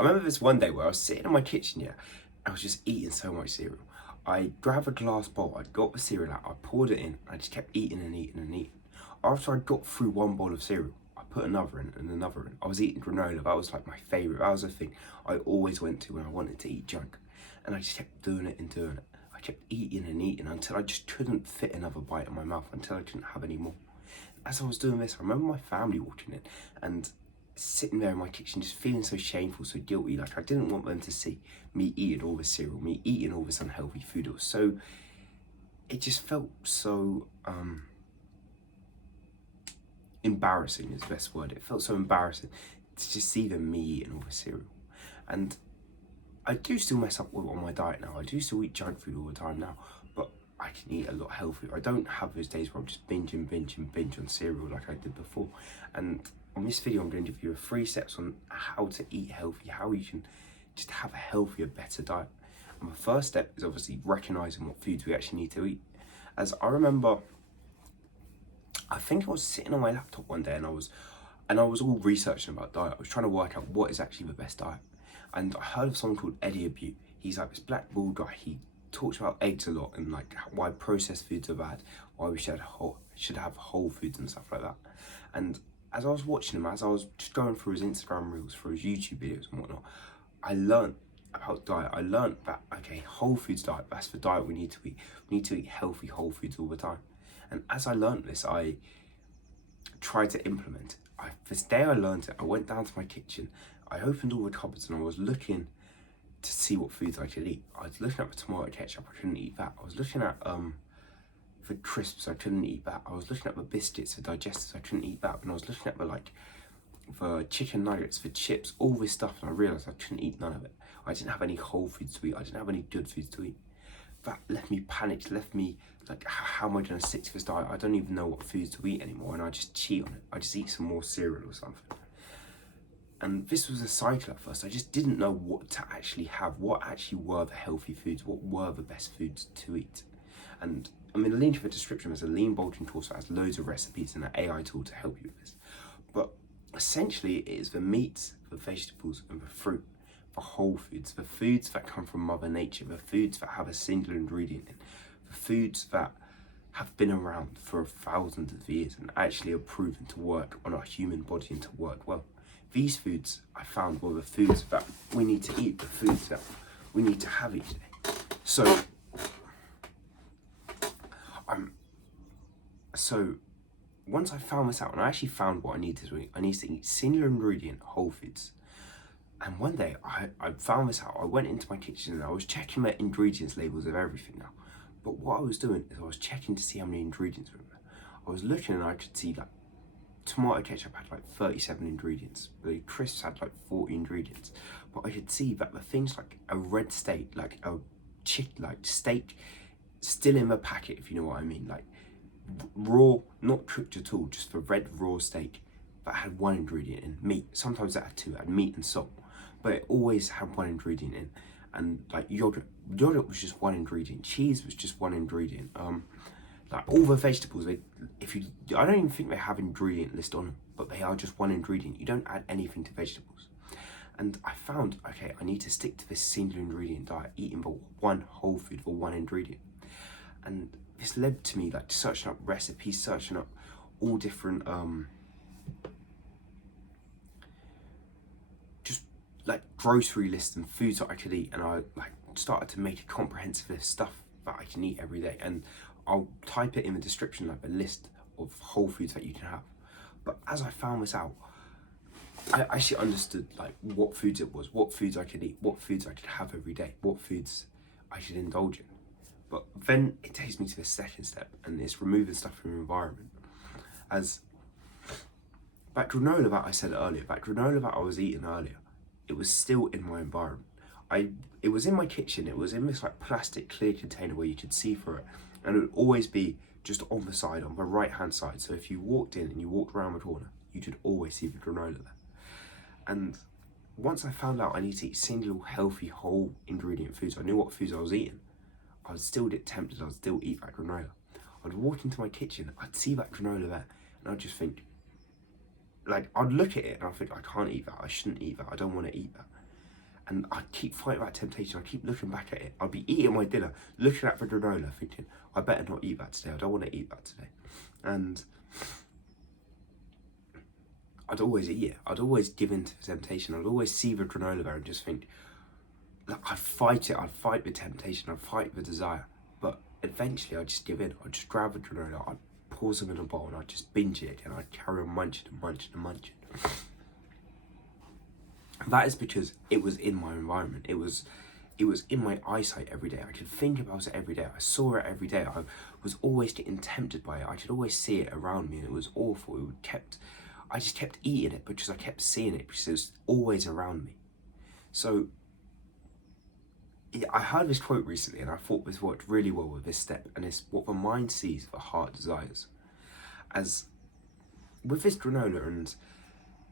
I remember this one day where I was sitting in my kitchen, yeah, I was just eating so much cereal. I grabbed a glass bowl, I got the cereal out, I poured it in, I just kept eating and eating and eating. After I got through one bowl of cereal, I put another in and another in. I was eating granola, that was like my favourite, that was the thing I always went to when I wanted to eat junk. And I just kept doing it and doing it. I kept eating and eating until I just couldn't fit another bite in my mouth, until I couldn't have any more. As I was doing this, I remember my family watching it and sitting there in my kitchen just feeling so shameful, so guilty. Like, I didn't want them to see me eating all this cereal, me eating all this unhealthy food. It just felt so embarrassing is the best word. It felt so embarrassing to just see them me eating all this cereal. And I do still mess up on my diet now. I do still eat junk food all the time now, but I can eat a lot healthier. I don't have those days where I'm just binge on cereal like I did before. And on this video, I'm going to give you 3 steps on how to eat healthy, how you can just have a healthier, better diet. And the first step is obviously recognizing what foods we actually need to eat. As I remember, I think I was sitting on my laptop one day and I was all researching about diet. I was trying to work out what is actually the best diet. And I heard of someone called Eddie Abute. He's like this black bald guy. He talks about eggs a lot and like why processed foods are bad, why we should have whole foods and stuff like that. And as I was watching him, as I was just going through his Instagram reels, through his YouTube videos and whatnot, I learned about diet. I learned that, okay, whole foods diet, that's the diet we need to eat. We need to eat healthy whole foods all the time. And as I learned this, I tried to implement it. This day I learned it, I went down to my kitchen, I opened all the cupboards and I was looking to see what foods I could eat. I was looking at the tomato ketchup, I couldn't eat that. I was looking at the crisps, I couldn't eat that. I was looking at the biscuits, the digestives, I couldn't eat that. And I was looking at the chicken nuggets, the chips, all this stuff, and I realised I couldn't eat none of it. I didn't have any whole foods to eat, I didn't have any good foods to eat. That left me panicked, left me like, how am I going to stick to this diet? I don't even know what foods to eat anymore, and I just cheat on it. I just eat some more cereal or something. And this was a cycle at first. I just didn't know what to actually have, what actually were the healthy foods, what were the best foods to eat. And I'm going to link to the description. There's a lean bulking course that has loads of recipes and an AI tool to help you with this. But essentially, it is the meats, the vegetables, and the fruit, the whole foods, the foods that come from Mother Nature, the foods that have a single ingredient in, the foods that have been around for thousands of years and actually are proven to work on our human body and to work well. These foods I found were the foods that we need to eat, the foods that we need to have each day. So once I found this out, and I actually found what I needed to eat, I needed to eat single ingredient whole foods. And one day I found this out. I went into my kitchen and I was checking the ingredients labels of everything now. But what I was doing is I was checking to see how many ingredients were in there. I was looking and I could see like tomato ketchup had like 37 ingredients. The crisps had like 40 ingredients. But I could see that the things like a red steak, like a steak still in the packet, if you know what I mean, like raw, not cooked at all, just the red raw steak that had 1 ingredient in, meat. Sometimes that had 2, it had meat and salt, but it always had 1 ingredient in. And like yogurt was just 1 ingredient, cheese was just 1 ingredient. Like all the vegetables, I don't even think they have ingredient list on them, but they are just 1 ingredient. You don't add anything to vegetables. And I found, okay, I need to stick to this single ingredient diet, eating the 1 whole food for 1 ingredient. And this led to me like searching up recipes, searching up all different just like grocery lists and foods that I could eat, and I like started to make a comprehensive list of stuff that I can eat every day. And I'll type it in the description, like a list of whole foods that you can have. But as I found this out, I actually understood like what foods it was, what foods I could eat, what foods I could have every day, what foods I should indulge in. But then it takes me to the second step, and it's removing stuff from your environment. As that granola that I said earlier, that granola that I was eating earlier, it was still in my environment. It was in my kitchen, it was in this like plastic clear container where you could see through it. And it would always be just on the side, on the right hand side. So if you walked in and you walked around the corner, you could always see the granola there. And once I found out I need to eat single, healthy, whole ingredient foods, I knew what foods I was eating, I would still get tempted, I'd still eat that granola. I'd walk into my kitchen, I'd see that granola there, and I'd just like, I'd look at it and I'd think, I can't eat that, I shouldn't eat that, I don't want to eat that. And I keep fighting that temptation. I keep looking back at it. I'd be eating my dinner, looking at the granola, thinking, I better not eat that today. I don't want to eat that today. And I'd always eat it. I'd always give in to the temptation. I'd always see the granola bar and just think, look, I'd fight it. I'd fight the temptation. I'd fight the desire. But eventually I'd just give in. I'd just grab the granola. I'd pour some in a bowl and I'd just binge it again. I'd carry on munching and munching and munching. That is because it was in my environment. It was in my eyesight every day. I could think about it every day. I saw it every day. I was always getting tempted by it. I could always see it around me, and it was awful. I just kept eating it because I kept seeing it because it was always around me. So I heard this quote recently, and I thought this worked really well with this step, and it's what the mind sees, the heart desires. As with this granola, and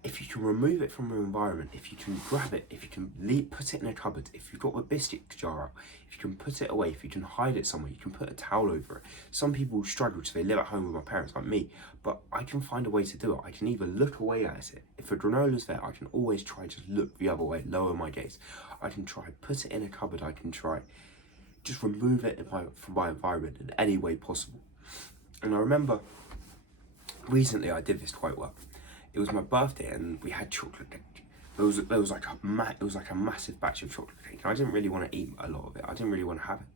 if you can remove it from your environment, if you can grab it, if you can put it in a cupboard, if you've got a biscuit jar out, if you can put it away, if you can hide it somewhere, you can put a towel over it. Some people struggle because they live at home with my parents like me, but I can find a way to do it. I can either look away at it. If the granola's there, I can always try to look the other way, lower my gaze. I can try put it in a cupboard. I can try just remove it from my environment in any way possible. And I remember recently I did this quite well. It was my birthday and we had chocolate cake. There was like a massive batch of chocolate cake. And I didn't really want to eat a lot of it. I didn't really want to have it.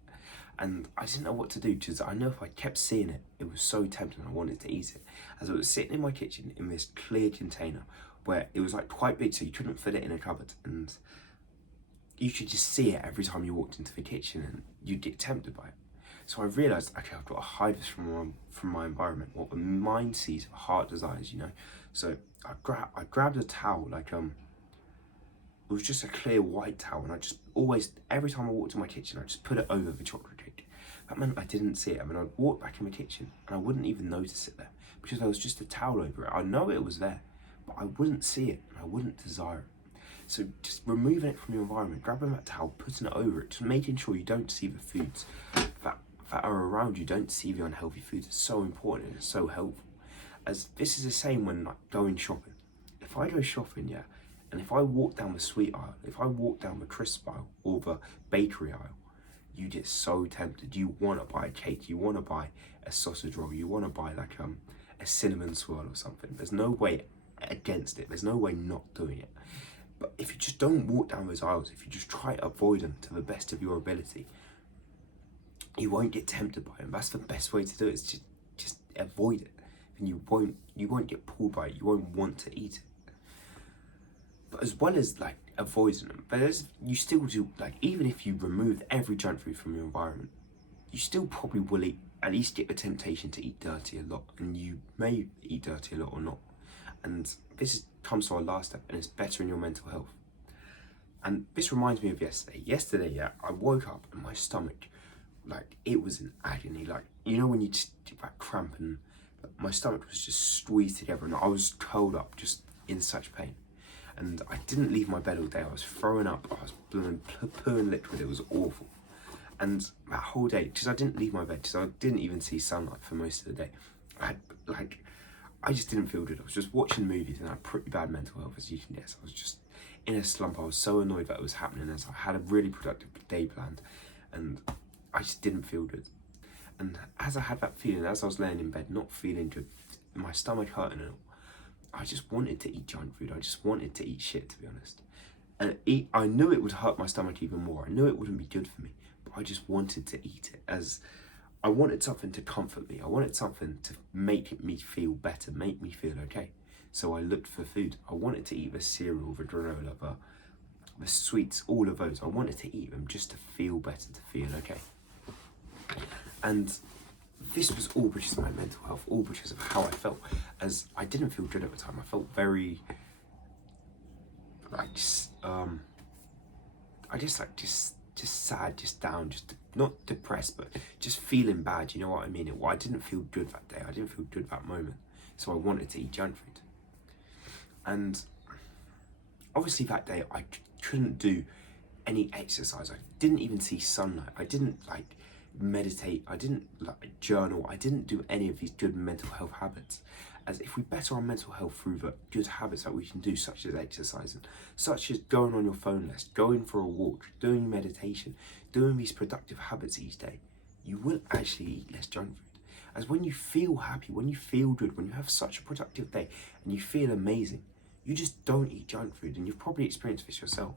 And I didn't know what to do because I know if I kept seeing it, it was so tempting. I wanted to eat it. As it was sitting in my kitchen in this clear container where it was like quite big, so you couldn't fit it in a cupboard. And you could just see it every time you walked into the kitchen and you'd get tempted by it. So I realised, okay, I've got to hide this from my environment. What the mind sees, the heart desires, you know. So I grabbed a towel, like it was just a clear white towel, and I just always, every time I walked in my kitchen, I just put it over the chocolate cake. That meant I didn't see it. I mean, I'd walk back in the kitchen and I wouldn't even notice it there because there was just a towel over it. I know it was there, but I wouldn't see it and I wouldn't desire it. So just removing it from your environment, grabbing that towel, putting it over it, just making sure you don't see the foods that are around you, don't see the unhealthy foods. It's so important and it's so helpful. As this is the same when like going shopping. If I go shopping, yeah, and if I walk down the sweet aisle, if I walk down the crisp aisle or the bakery aisle, you get so tempted. You want to buy a cake, you want to buy a sausage roll, you want to buy like a cinnamon swirl or something. There's no way against it. There's no way not doing it. But if you just don't walk down those aisles, if you just try to avoid them to the best of your ability, you won't get tempted by them. That's the best way to do it. Is just avoid it, and you won't get pulled by it. You won't want to eat it. But as well as like avoiding them, you still do, like, even if you remove every junk food from your environment, you still probably will at least get the temptation to eat dirty a lot, and you may eat dirty a lot or not. And this comes to our last step, and it's bettering your mental health. And this reminds me of yesterday. Yesterday, yeah, I woke up and my stomach, like, it was in agony. Like, you know when you just get that cramp and my stomach was just squeezed together and I was curled up just in such pain. And I didn't leave my bed all day. I was throwing up, I was pooing liquid, it was awful. And that whole day, because I didn't leave my bed, because I didn't even see sunlight for most of the day, I just didn't feel good. I was just watching movies and I had pretty bad mental health, as you can guess. I was just in a slump. I was so annoyed that it was happening, as I had a really productive day planned and I just didn't feel good. And as I had that feeling, as I was laying in bed, not feeling good, my stomach hurting and all, I just wanted to eat junk food. I just wanted to eat shit, to be honest. And I knew it would hurt my stomach even more. I knew it wouldn't be good for me, but I just wanted to eat it, as I wanted something to comfort me. I wanted something to make me feel better, make me feel okay. So I looked for food. I wanted to eat the cereal, the granola, the sweets, all of those. I wanted to eat them just to feel better, to feel okay. And this was all because of my mental health, all because of how I felt, as I didn't feel good at the time. I felt very, like, just sad, just down, just not depressed, but just feeling bad, you know what I mean? I didn't feel good that day, I didn't feel good that moment, so I wanted to eat junk food. And obviously that day I couldn't do any exercise, I didn't even see sunlight, I didn't meditate, I didn't journal, I didn't do any of these good mental health habits. as if we better our mental health through the good habits that we can do, such as exercising, such as going on your phone list, going for a walk, doing meditation, doing these productive habits each day, you will actually eat less junk food. As when you feel happy, when you feel good, when you have such a productive day and you feel amazing, you just don't eat junk food. And you've probably experienced this yourself.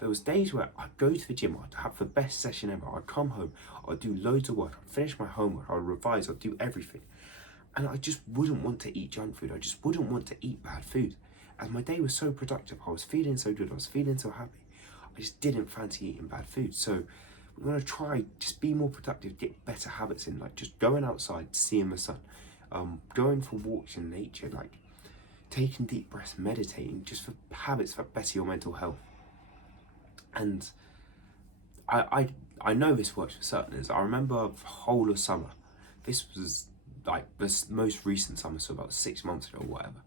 There was days where I'd go to the gym, I'd have the best session ever, I'd come home, I'd do loads of work, I'd finish my homework, I'd revise, I'd do everything. And I just wouldn't want to eat junk food. I just wouldn't want to eat bad food. As my day was so productive, I was feeling so good, I was feeling so happy, I just didn't fancy eating bad food. So we want to try, just be more productive, get better habits in, like just going outside, seeing the sun, going for walks in nature, like taking deep breaths, meditating, just for habits that better your mental health. And I know this works for certain, as I remember the whole of summer. This was like the most recent summer, so about 6 months ago or whatever.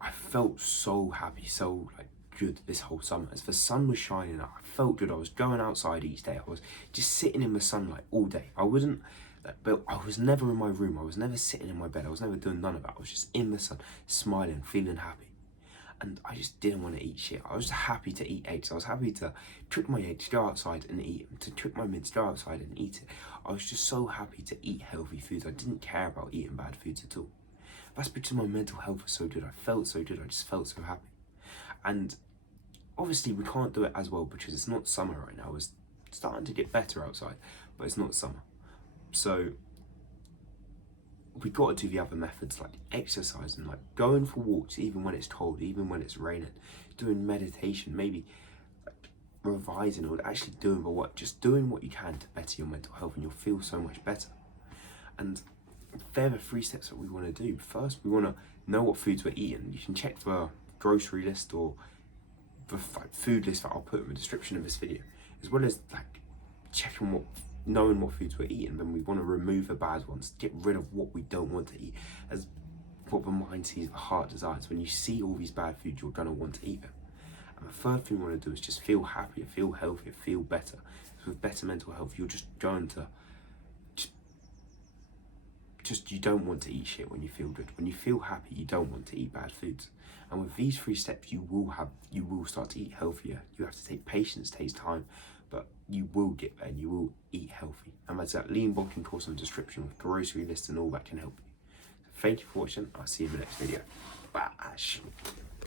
I felt so happy, so like good this whole summer. As the sun was shining, I felt good. I was going outside each day. I was just sitting in the sunlight all day. I wasn't, but I was never in my room. I was never sitting in my bed. I was never doing none of that. I was just in the sun, smiling, feeling happy. And I just didn't want to eat shit. I was happy to eat eggs. I was happy to trick my eggs, go outside and eat them, to trick my mince, go outside and eat it. I was just so happy to eat healthy foods. I didn't care about eating bad foods at all. That's because my mental health was so good. I felt so good. I just felt so happy. And obviously we can't do it as well because it's not summer right now. It's starting to get better outside, but it's not summer. So we got to do the other methods, like exercising, like going for walks even when it's cold, even when it's raining, doing meditation, maybe like revising or actually doing the work, just doing what you can to better your mental health, and you'll feel so much better. And they're the 3 steps that we want to do. First, we want to know what foods we're eating. You can check the grocery list or the food list that I'll put in the description of this video, as well as like checking knowing what foods we're eating. Then we want to remove the bad ones, get rid of what we don't want to eat, as what the mind sees, the heart desires. When you see all these bad foods, you're going to want to eat them. And the third thing we want to do is just feel happier, feel healthier, feel better. So with better mental health, you're just going to you don't want to eat shit when you feel good. When you feel happy, you don't want to eat bad foods. And with these 3 steps, you will start to eat healthier. You have to take patience, takes time, but you will get there and you will eat healthy. And there's that lean bulking course in the description with grocery lists and all that can help you. So thank you for watching. I'll see you in the next video. Bye.